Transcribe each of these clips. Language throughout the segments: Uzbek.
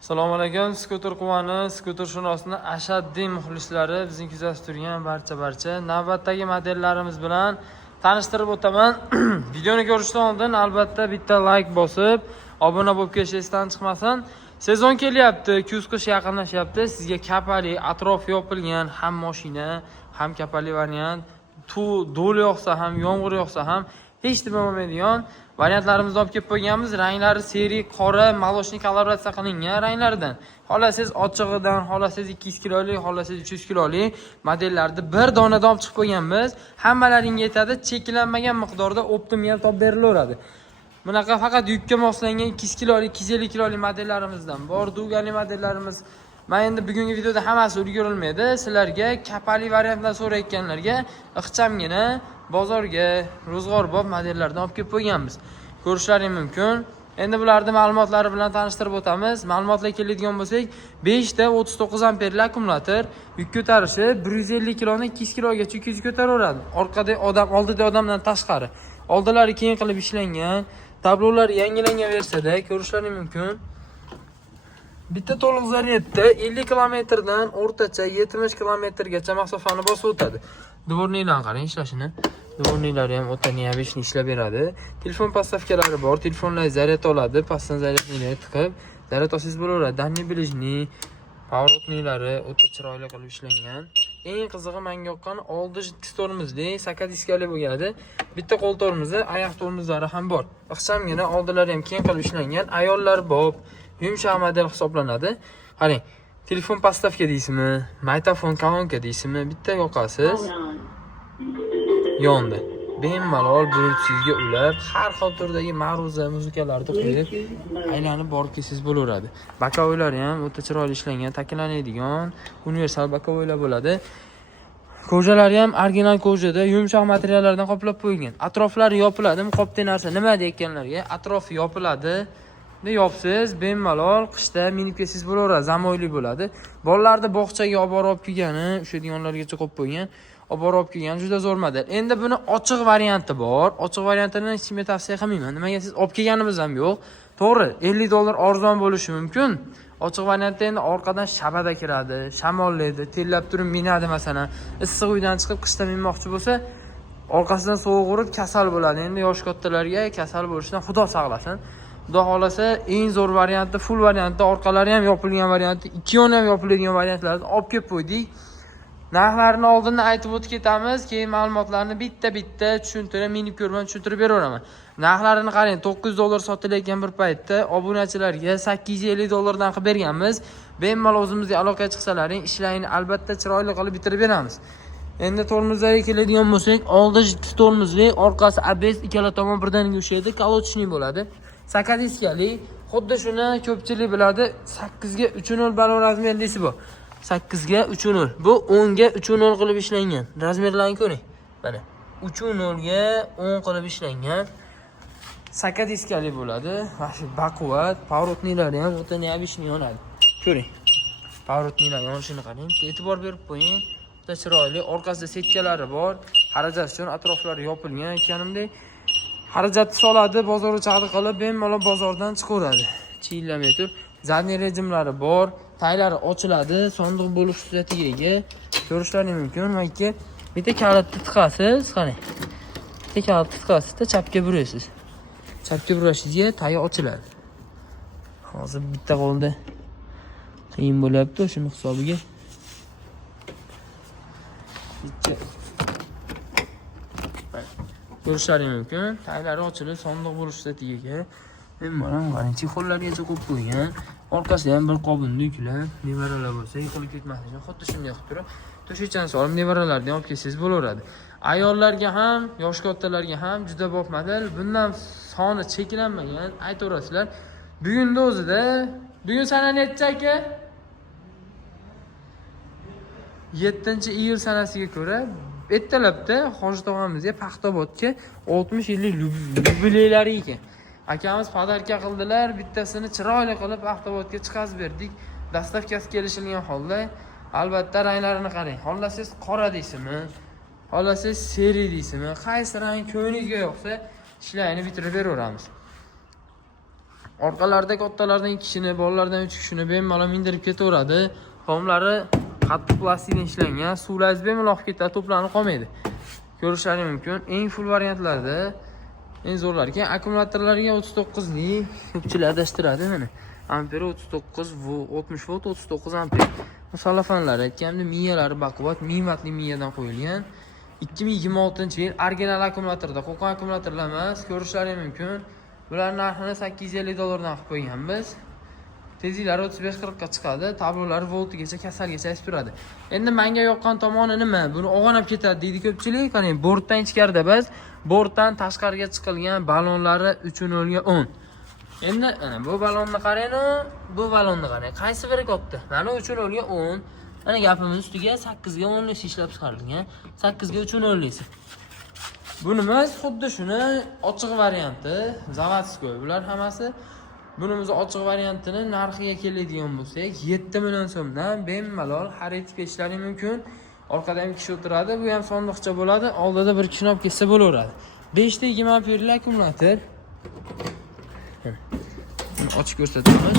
Assalomu alaykum, skuter quvani, skuter shunosini ashaddiy muxlislari, bizning kuzatib turgan barcha navbatdagi modellarimiz bilan tanishtirib o'taman. Videoni ko'rishdan oldin albatta bitta like bosib, obuna bo'lib ketishingiz chiqmasin. Sezon kelyapti, kuz-qish yaqinlashyapti. Sizga kapali, atrof yopilgan ham mashina, ham kapali variant, do'l yog'sa ham, yomg'ir yog'sa ham hech nima bo'lmaydigan variantlarimizni olib kelib qo'yganmiz. Ranglari seri qora, maloshniy koloratsiya qilingan ranglardan. Xolasiz ochig'idan, xolasiz 200 kilolik, xolasiz 300 kilolik modellarni bir donadan olib chiqib qo'yganmiz. Hammalaringga yetadi, cheklanmagan miqdorda optimal top berilaveradi. Bunaqa faqat yukka moslangan 200 kilolik, 250 kilolik modellarimizdan bor, dugali modellarimiz. Men endi bugungi videoda hammasi ulgurilmaydi. Sizlarga kapali variantlar so'rayotganlarga ixchamgina bozorga ro'zg'orbob modellardan olib kelib qo'yganmiz. Ko'rishlaring mumkin. Endi bularning ma'lumotlari bilan tanishtirib o'tamiz. Ma'lumotlarga keladigan bo'lsak, 5 ta 39 amperli akkumulyator, yuk ko'tarishi 150 kiloni 200 kilogacha ko'taraveradi. Orqada odam, oldida odamdan tashqari. Oldilari keng qilib ishlangan, tablolar yangilangan versiyada ko'rishlaring mumkin. Bitta to'liq zaryadda 50 kilometrdan o'rtacha 70 kilometrgacha masofani bosib o'tadi. Dvorniylarni qarang ishlashini. Dvorniylari ham o'ta neobishni ishlab beradi. Telefon postavkalari bor. Telefonlar zaryad oladi. Pastdan zaryadni tiqib, zaryad olsangiz bo'laveradi. Danni bilishni, pavorotnilari o'ta chiroyli qilib ishlangan. Eng qizig'i menga yoqqan oldi tormozli, sakadiskali bo'ladi. Bitta qo'l tormozi, oyoq tormozlari ham bor. Ixchamgina oldilari ham keng qilib ishlangan. Ayollar bob, yumshoq model hisoblanadi. Qarang, telefon postavka deysizmi, magnitofon kolonka deysizmi, bitta yoqasiz. Yonda bemalol bluetoothga ulab, har xil turdagi ma'ruza muzikalarni qo'yib, aylanib borib kelsangiz bo'laveradi. Bakovoylari ham o'ta chiroyli ishlangan, taklanadigan universal bakovoylar bo'ladi. Ko'jalari ham original ko'jada, yumshoq materiallardan qoplab qo'yilgan. Atroflari yopiladi, muqobda narsa nima deyotganlarga, atrofi yopiladi. Yopsiz, bemalol qishda minib kelsangiz bo'laveradi, zamoyli bo'ladi. Bolalarni bog'chaga olib borib kelgani, o'sha diyonlargacha qo'yib qo'ygan. Olib borib kelgan juda zo'r model. Endi buni ochiq varianti bor. Ochiq variantini hech kimga tavsiya qilmayman. Nimaga siz olib kelganimiz ham yo'q. To'g'ri, $50 arzon bo'lishi mumkin. Ochiq variantda endi orqadan shabada kiradi, shamollaydi, tellab turib minadi masalan. Issiq uydan chiqib qishda minmoqchi bo'lsa, orqasidan sovuq urib kasal bo'ladi. Endi yosh kattalarga kasal bo'lishdan Xudo saqlasin. Xudo xolasa eng zo'r variantda, full variantda, orqalari ham yopilgan variantda, ikki yoni ham yopiladigan variantlarni olib kelib qo'ydik. Narxlarini oldindan aytib o'tib ketamiz, keyin ma'lumotlarni bitta tushuntirib, minib ko'rib tushuntirib beraveraman. Narxlarini qarang, $900 sotilayotgan bir paytda obunachilarga $850 dan qilib berganmiz. Bemalol o'zimizga aloqaga chiqsalaring, ishlarni albatta chiroyli qilib bitirib beramiz. Endi tormozlarga keladigan bo'lsak, oldi tormozli, orqasi ABS, ikkala tomon birdaniga ushlaydi, kalochniy bo'ladi. Sakadiskali, xuddi shuni ko'pchilik biladi, 8 ga 3.0 barobar razmerlisi bor. 8 ga 3.0. Bu 10 ga 3.0 qilib ishlangan. Razmerlarni ko'ring. Mana 3.0 ga 10 qilib ishlangan. Sakadiskali bo'ladi. Mana baquvvat, pavorotnilari ham o'ta neobishni yonadi. Ko'ring. Pavorotnilar yonishini qarang. E'tibor berib qo'ying. O'ta chiroyli. Orqasida setkalari bor. Xarajat uchun atroflari yopilgan aytganimdek. Xarajatni soladi, bozorga chaqdi qilib, bemalol bozordan chiqaveradi. Chillamay tur. Zadniy rejimlari bor. Taylari ochiladi, sondiq bo'lish xususiyatiga ega. Ko'rishlaring mumkin. Mana bitta kalitni tiqasiz, qarang. Bitta kalitni tiqasizda chapga burasiz. Chapga burashingizga tay ochiladi. Hozir bitta qo'lda qiyin bo'lyapti, shuni hisobiga. Ko'rishlaring mumkin. Taylari ochilib, sondiq bo'lish xususiyatiga ega. Bemalol qarang, chexollargacha qo'yib qo'ygan. Orqasida ham bir qobinni yuklab, nevaralar bo'lsa, yiqilib ketmasin. Xuddi shunday qilib turib, to'shakchani solib nevaralarni olib kelsangiz bo'laveradi. Ayollarga ham, yosh kattalarga ham juda bob model. Bundan soni cheklanmagan, aytaverasizlar. Bugunning o'zida, bugun sana necha aka? 7-iyul sanasiga ko'ra ertalabda Hoji tog'amizga Paxtobodga 60 yillik yubileylari ekan. Akamiz podarka qildilar, bittasini chiroyli qilib Paxtobodga chiqazib berdik. Dastavkasi kelishilgan holda, albatta ranglarini qarang. Xohlasangiz qora deysizmi? Xohlasangiz seri deysizmi? Qaysi rang ko'nglingizga yoqsa, ishlarni bitirib beraveramiz. Orqalarda kattalardan 2 kishini, bolalardan 3 kishini bemalol mindirib ketaveradi. Tomlari qattiq plastikdan ishlangan, suvlaringiz bemalol oqib ketadi, to'planib qolmaydi. Ko'rishlaringiz mumkin. Eng full variantlarda eng zo'rlari. Keyin akkumulyatorlarga 39 lik ko'pchilik adashtiradi mana. Amperi 39 60 volt 39 amper. Musallafanlar aytganimda miyalari baquvvat, miymatli miyadan qo'yilgan. 2026-yil original akkumulyatorda, qo'qon akkumulyatorlar emas, ko'rishlaringiz mumkin. Bular narxini $850 dan qilib qo'yganmiz. Tezliklari 35-40 ga chiqadi, tablolari voltgacha, kasalgacha aytib turadi. Endi menga yoqqan tomoni nima? Buni og'anab ketadi deydi ko'pchilik. Qarang, bortdan ichkarida biz bortdan tashqariga chiqilgan balonlari 3.0 ga 10. Endi bu balonni qarang, bu balonni qarang. Qaysi biri katta? Mana 3.0 ga 10. Mana gapimiz ustiga 8 ga 10 lik ishlab chiqarilgan. 8 ga 3.0 lik. Bunimiz xuddi shuni ochiq varianti, zavodskoy. Bular hammasi bunimiz ochiq variantini narxiga keladigan bo'lsak, 7 million so'mdan bemalol xarid qilishlaringiz mumkin. Orqada ham kishi o'tiradi, bu ham sondiqcha bo'ladi. Oldida bir kishini olib kelsa bo'laveradi. 5 ta 20 amperli akkumulyator. Ochib ko'rsataman.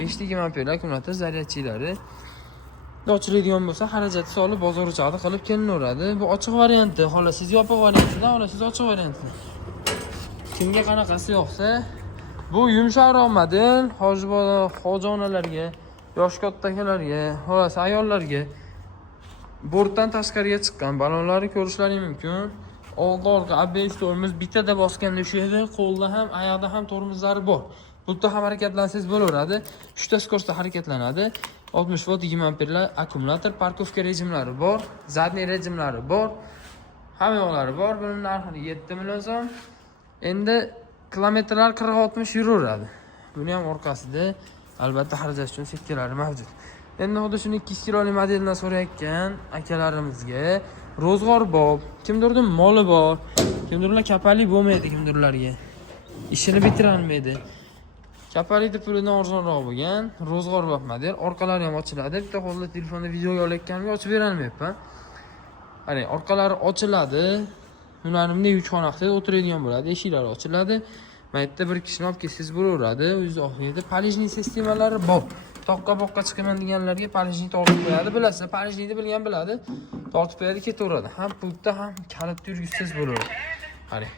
5 ta 20 amperli akkumulyator zaryadchilari. Ochiladigan bo'lsa, xarajat solib bozor uchog'ida qilib kelinaveradi. Bu ochiq varianti. Xolos siz yopiq variantidan, xolos siz ochiq variantidan. Kimga qanaqasi yoqsa, bu yumshoqroq model, hojonalarga, yosh kattalarga, xolos ayollarga bortdan tashqariga chiqqan balonlarni ko'rishlaringiz mumkin. Old-orqa ABS tormoz bittada bosganda ushlaydi, qo'lda ham, oyoqda ham tormozlari bor. Butda ham harakatlansangiz bo'laveradi. 3 ta skorsda harakatlanadi. 60 volt 20 amperli akkumulyator, parkovka rejimlari bor, zadniy rejimlari bor. Hamma yo'llari bor. Buning narxi 7 million so'm. Endi kilometrlar 40-60 yuraveradi. Buni ham orqasida albatta xarajat uchun setkalari mavjud. Endi xuddi shuni 2 kilolik modeldan so'rayotgan akalarimizga ro'zg'or bor, kimdirning moli bor, kimdirlar kapalik bo'lmaydi, kimdirlarga ishini bitirolmaydi. Kapalida pulidan arzonroq bo'lgan, ro'zg'or bor model, orqalari ham ochiladi. Bitta qo'lda telefonda video olayotganimga ochib bera olmayapman. Qarang, orqalari ochiladi. Ularni bunday 3 xonaqda o'tiradigan bo'ladi, eshiklari ochiladi. Mana yerda bir kishini olib kelsangiz bo'laveradi. O'zi oxirida palijniy sistemalari bor. Toqqa-boqqa chiqaman deganlarga palijniy tortib qo'yadi. Bilasizlar, palijniyni bilgan biladi. Tortib qo'yadi, ketaveradi. Ham pultda ham kalitni yurgizsangiz bo'laveradi. Qarang.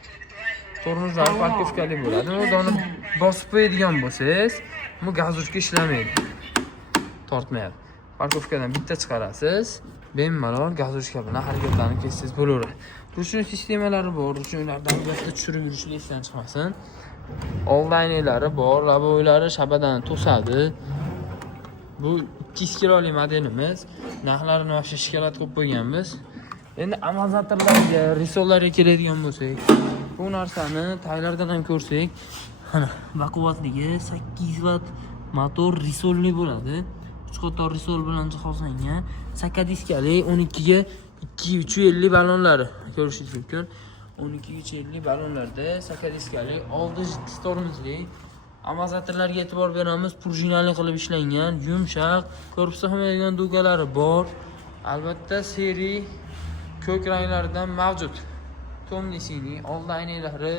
Tormozlar parkovkali bo'ladi. Uni bosib qo'yadigan bo'lsangiz, bu gazurka ishlamaydi. Tortmaydi. Parkovkadan bitta chiqarasiz, bemalol gazurka bilan harakatlanib ketsangiz bo'laveradi. Ruchun sistemalari bor, ruchunlardan albatta tushirib yurishga esdan chiqmasin. Old aynaklari bor, laboylari shabadan to'sadi. Bu 2 kilolik modelimiz. Narxlarini vaqti shikolat qilib qo'yganmiz. Endi amortizatorlarga, risollarga keladigan bo'lsak, bu narsani taylardan ham ko'rsak, mana baquvvatligi 8 watt motor risolli bo'ladi. 3 qator risol bilan jihozlangan. Sakadiskali 12 ga 2350 balonlari ko'rishingiz mumkin. 12-350 balonlarda sakadiskali, oldi tormozli. Amortizatorlarga e'tibor beramiz, prujinali qilib ishlangan, yumshoq, ko'rib sig'maydigan dugalari bor. Albatta seri ko'k ranglardan mavjud. Tomnisini, old aynaklari,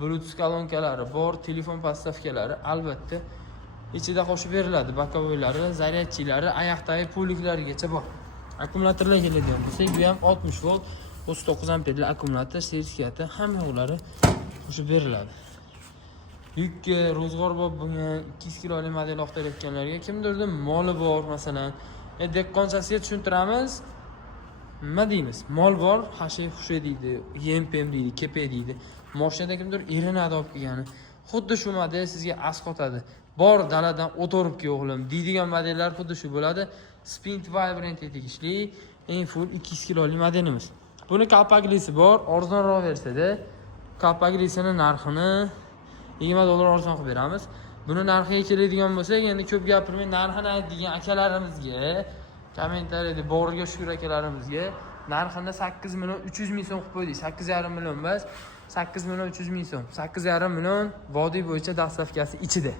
Bluetooth kolonkalari bor, telefon podstavkalari albatta ichida qo'shib beriladi. Bokovoylari, zaryadchilari, oyoqdagi puliklarigacha bor. Akkumulyatorlar keladigan bo'lsa, bu ham 60 volt 39 amperli akkumulyator sertifikati, hamma yo'llari qo'shib beriladi. Yuk ro'zg'or bor bo'lgan 2 kilolik model oqtarayotganlarga kimdirning moli bor, masalan, dehqonchasiga tushuntiramiz. Nima deymiz? Mol bor, hashay xushay deydi, yem-pem deydi, kepe deydi. Mashinada kimdir erinadi olib kelgani. Xuddi shu model sizga asqotadi. Bor daladan o'tirib ke o'g'lim deydigan modellar xuddi shu bo'ladi. Sprint Vibrant tegishli eng full 2 kilolik modelimiz. Buni kalpaklisi bor, arzonroq versiyada. Kalpaklisini narxini $20 arzon qilib beramiz. Buni narxiga keladigan bo'lsak, endi ko'p gapirmay narxini aytadigan akalarimizga, kommentariyada boriga shukur akalarimizga narxini 8 million 300 ming so'm qilib qo'ydik. 8,5 million emas, 8 million 300 ming so'm. 8,5 million vodiy bo'yicha dastavkasi ichida.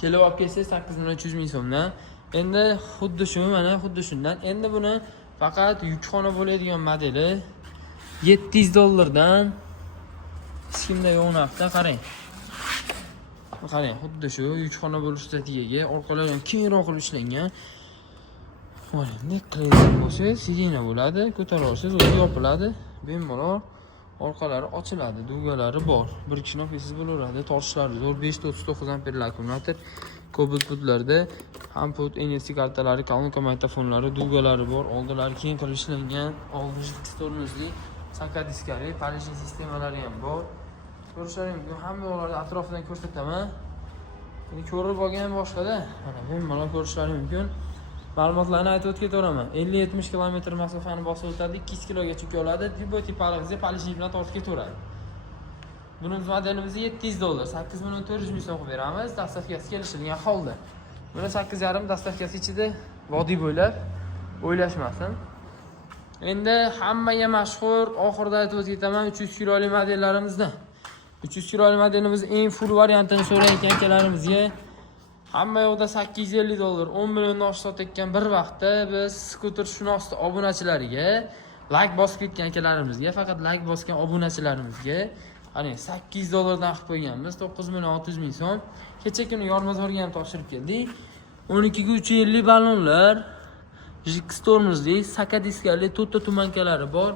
Kelib olib kelsa 8 million 300 ming so'mdan. Endi xuddi shu, mana xuddi shundan. Endi buni faqat yukxona bo'ladigan modeli $700 dan hech kimda yo'q narxda qarang. qarang, xuddi shu yukxona bo'lish strategiyaga orqalari ham kengroq qilib ishlangan. Mana ne qilingan bo'lsa, sidina bo'ladi, ko'tarib olsangiz o'zi yopiladi, bemalol orqalari ochiladi, dugalari bor. Bir kishini olsangiz bo'laveradi, tortishlari zo'r, 539 amperli akkumulyator. Cobalt putlarda ham put NFC kartalari, kolonka magnitofonlari, dugalari bor, oldilari keng qilib ishlangan, oldi tormozli, saka diskali, polishing sistemalari ham bor. Ko'rishlaring mumkin, hamma yo'llarda atrofidan ko'rsataman. Buni ko'rib olgan boshqada, mana bemalol ko'rishlaring mumkin. Ma'lumotlarni aytib o'taveraman. 50-70 km masofani bosib o'tadi, 200 kilogacha yuk oladi, Dibot tipalariga polishing bilan tortib ketaveradi. Buning modelimiz $700, 8400 ming so'm qilib beramiz, dastavkasi kelishilgan holda. Buni 8,5 dastavkasi ichida vodiy bo'ylab o'ylashmasin. Endi hammaga mashhur, oxirida aytib o'taman 300 kilolik modellarimizdan. 300 kilolik modelimiz eng full variantini so'rayotgan akalarimizga hamma yoqda $850, 10 milliondan oshiq sotayotgan bir vaqtda biz skuter shunosli obunachilariga, like bosib ketgan akalarimizga, faqat like bosgan obunachilarimizga Hani $800 dan qilib qo'yganmiz, 9,600 ming so'm. Kecha kuni Yormazorga ham topshirib keldik. 12 ga 350 ballonlar, JX tormozli, saka diskali, to'rtta tumankalari bor.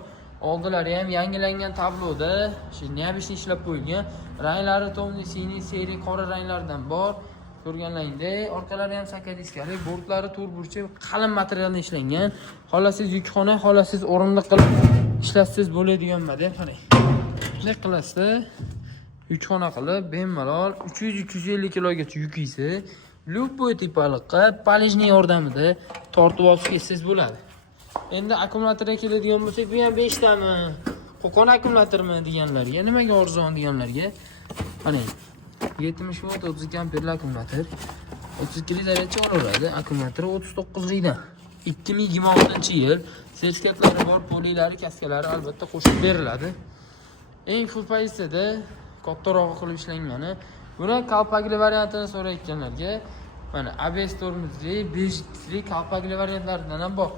Oldilari ham yangilangan tabloda, shu nabishni ishlab qo'yilgan. Ranglari tomli, siniy, seri, qora ranglardan bor. Ko'rganlaringdek, orqalari ham saka diskali, bortlari turburchi, qalin materialdan ishlangan. Xolasiz yukxona, xolasiz o'rindiq qilib ishlatsangiz bo'ladigan model. Qarang. Shunday qilasizda, yukxona qilib, bemalol 300-350 kilogacha yukiysiz, любой tipaliqqa polishning yordamida tortib olib ketsangiz bo'ladi. Endi akkumulyatorga keladigan bo'lsak, bu ham 5 tami, qo'qon akkumulyatormi deganlarga, nimaga arzon deganlarga, mana 70 volt 32 amperli akkumulyator, 32 zaryadchi olaveradi. Akkumulyator 39 ringdan. 2026-yil sertifikatlari bor, polilari, kaskalari albatta qo'shib beriladi. Eng full pozitsiyada kattaroq qilib ishlangan. Buni kalpakli variantini so'rayotganlarga, mana ABS tormozli, 5xli kalpakli variantlaridan ham bor.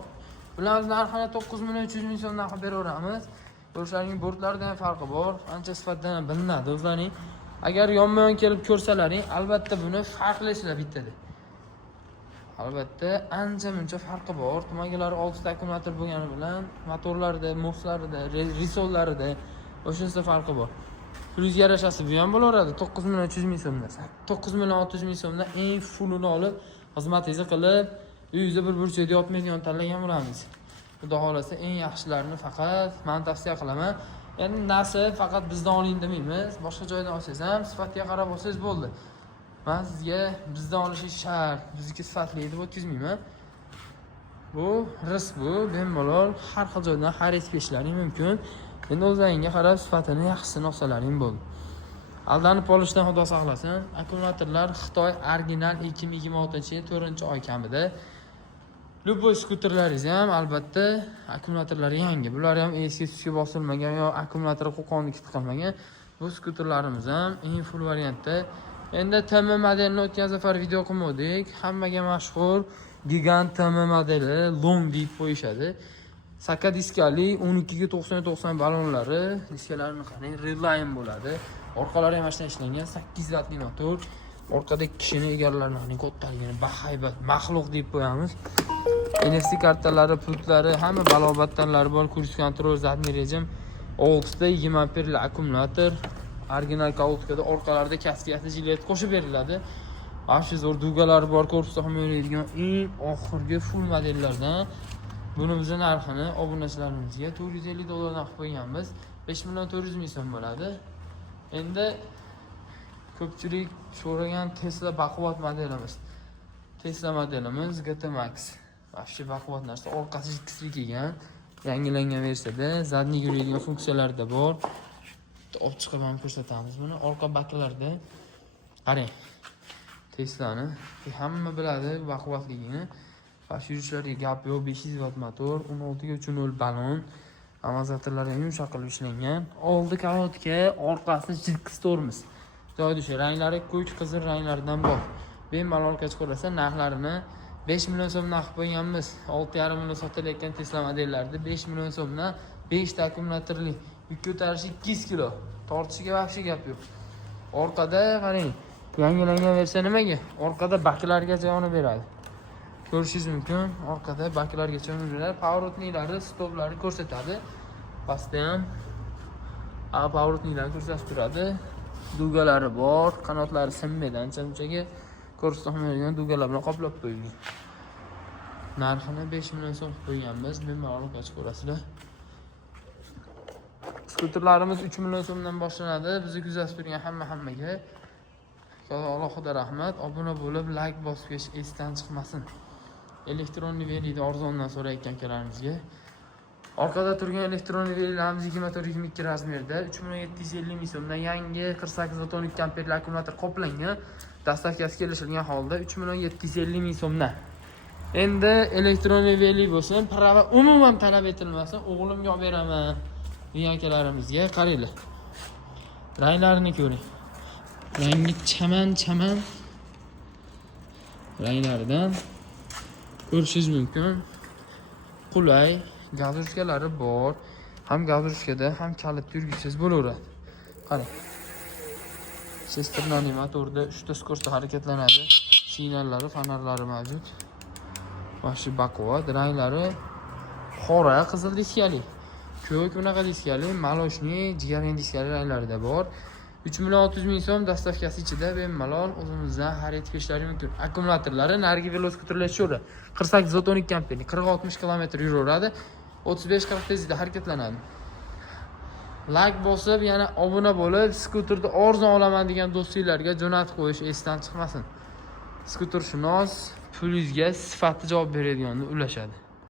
Bularning narxini 9,300 ming so'mdan qilib beraveramiz. O'shaning bortlaridan ham farqi bor, ancha sifatdan ham bilinadi o'zlaring. Agar yonma-yon kelib ko'rsalaring, albatta buni farqlasizlar bittada. Albatta ancha-muncha farqi bor. Tumangalari 6 ta akkumulyator bo'lgani bilan motorlarida, moslarida, risollarida o'shancha farqi bor. Plyus yarashasi bu ham bo'laveradi 9,300 ming so'mdan. 9,600 ming so'mdan eng fullini olib, xizmatingizni qilib, uyingizda bir burchakda yotmaydigan tanlagan bo'lamiz. Xudo xolasa eng yaxshilarini faqat men tavsiya qilaman. Ya'ni nasib faqat bizdan oling demaymiz. Boshqa joydan olsangiz ham sifatiga qarab olsangiz bo'ldi. Men sizga bizdan olishingiz shart, bizniki sifatli deb o'tkazmayman. Bu risk bu, bemalol har xil joydan xarid qilishlaring mumkin. Endi o'zlaringga qarab sifatini yaxshisini olsalaring bo'ldi. Aldanib qolishdan xudo saqlasin. Akkumulyatorlar Xitoy original 2026-yil 4-oy kamida. Любой skuterlaringiz ham albatta akkumulyatorlari yangi. Bular ham eski tusga bosilmagan yo akkumulyatori qo'qonga tiqilmagan. Bu skuterlarimiz ham eng full variantda. Endi TM modelini o'tgan safar video qilmodik. Hammaga mashhur Gigant TM modeli long deb qo'yishadi. Saka diskali 12 ga 90 ballonlari, diskalarini qarang, redline bo'ladi. Orqalari ham mashina ishlangan, 8 vatli motor. Orqada kishini egarlarning kattaligini bahaybat, maxluq deb qo'yamiz. NFC kartalari, pultlari, hamma balobattanlari bor, kurs kontrol, zadniy rejim, 6 ta 20 amperli akkumulyator, original kolodkada orqalarida kaskasi jilet qo'shib beriladi. Afsus o'rdugalari bor, korpusda himoyalaydigan eng oxirgi full modellardan. Buni bizning narxini obunachilarimizga $450 dan qilib qo'yganmiz. 5,400 ming so'm bo'ladi. Endi ko'pchilik so'ragan Tesla baquvvat modelimiz. Tesla modelimiz GT Max. Afshi baquvvat narsa, orqasi jiksli kelgan, yangilangan versiyada, zadniy yuradigan funksiyalarida bor. Olib chiqib ham ko'rsatamiz buni. Orqa baklarida qarang. Tesla'ni hamma biladi baquvvatligini. Bash yurishlarga gap yo'q, 500 watt motor, 16 ga 3.0 ballon, amortizatorlari ham yumshoq qilib ishlangan. Oldi kolodka, orqasi JX tormoz. Joyida shu ranglari ko'k qizil ranglardan bor. Bemalol chiqarsa narxlarini 5 million so'mdan qilib qo'yganmiz. 6,5 million sotilayotgan Tesla modellarida 5 million so'mdan 5 ta akkumulyatorli yuk ko'tarishi 200 kilo. Tortishiga vaqti gap yo'q. Orqada qarang, Yangilangan versiya nimaga? Orqada baklargacha yonib beradi. Ko'rishingiz mumkin. Orqada baklargacha yonib beradi. Pavrotniklari, stoplari ko'rsatadi. Pastda ham pavrotniklari ko'rsatib turadi. Dugalari bor, qanotlari sinmaydi. Ancha-munchaga ko'rsatmaydigan dugalar bilan qoplab qo'yilgan. Narxini 5 million so'm qo'yganmiz. Bemalol ochib ko'rasizlar. Skuterlarimiz 3 million so'mdan boshlanadi. Bizni kuzatib turgan hammaga alohida rahmat. Obuna bo'lib, like bosib ketish esdan chiqmasin. Elektron velida arzondan so'rayotgan akalarimizga. Orqada turgan elektron vellarimiz 24-22 razmerda 3.750 ming so'mdan yangi 48.12 amperli akkumulyator qoplangan. Dastavkasi kelishilgan holda 3.750 ming so'mdan. Endi elektron veli bo'lsin, prava umuman talab etilmasin, o'g'limga olib beraman degan akalarimizga qaranglar. Ranglarini ko'ring. Rangi chaman ranglaridan ko'rishingiz mumkin. Qulay, gazurkalari bor. Ham gazurkada ham kalit yurgisiz bo'laveradi. Qarang. Sestrnali motorda 3 ta skoroskda harakatlanadi. Signallari, fonarlari mavjud. Vashi baquvvat, ranglari qora, qizil diskali. Ko'k unaqa diskali, maloshni, jigarrang diskali ranglarida bor. 3.600 ming so'm dastavkasi ichida bemalol o'zimizdan xarid qilishlaringiz mumkin. Akkumulyatorlari nargi velosipedlarga tushaveradi. 48.12 amperli, 40-60 km yuraveradi. 35-40 tezlikda harakatlanadi. Like bosib, yana obuna bo'lib, skuterni arzon olaman degan do'stlarga jo'natib qo'yish esdan chiqmasin. Skutershunos pulingizga sifatli javob beradiganini ulashadi.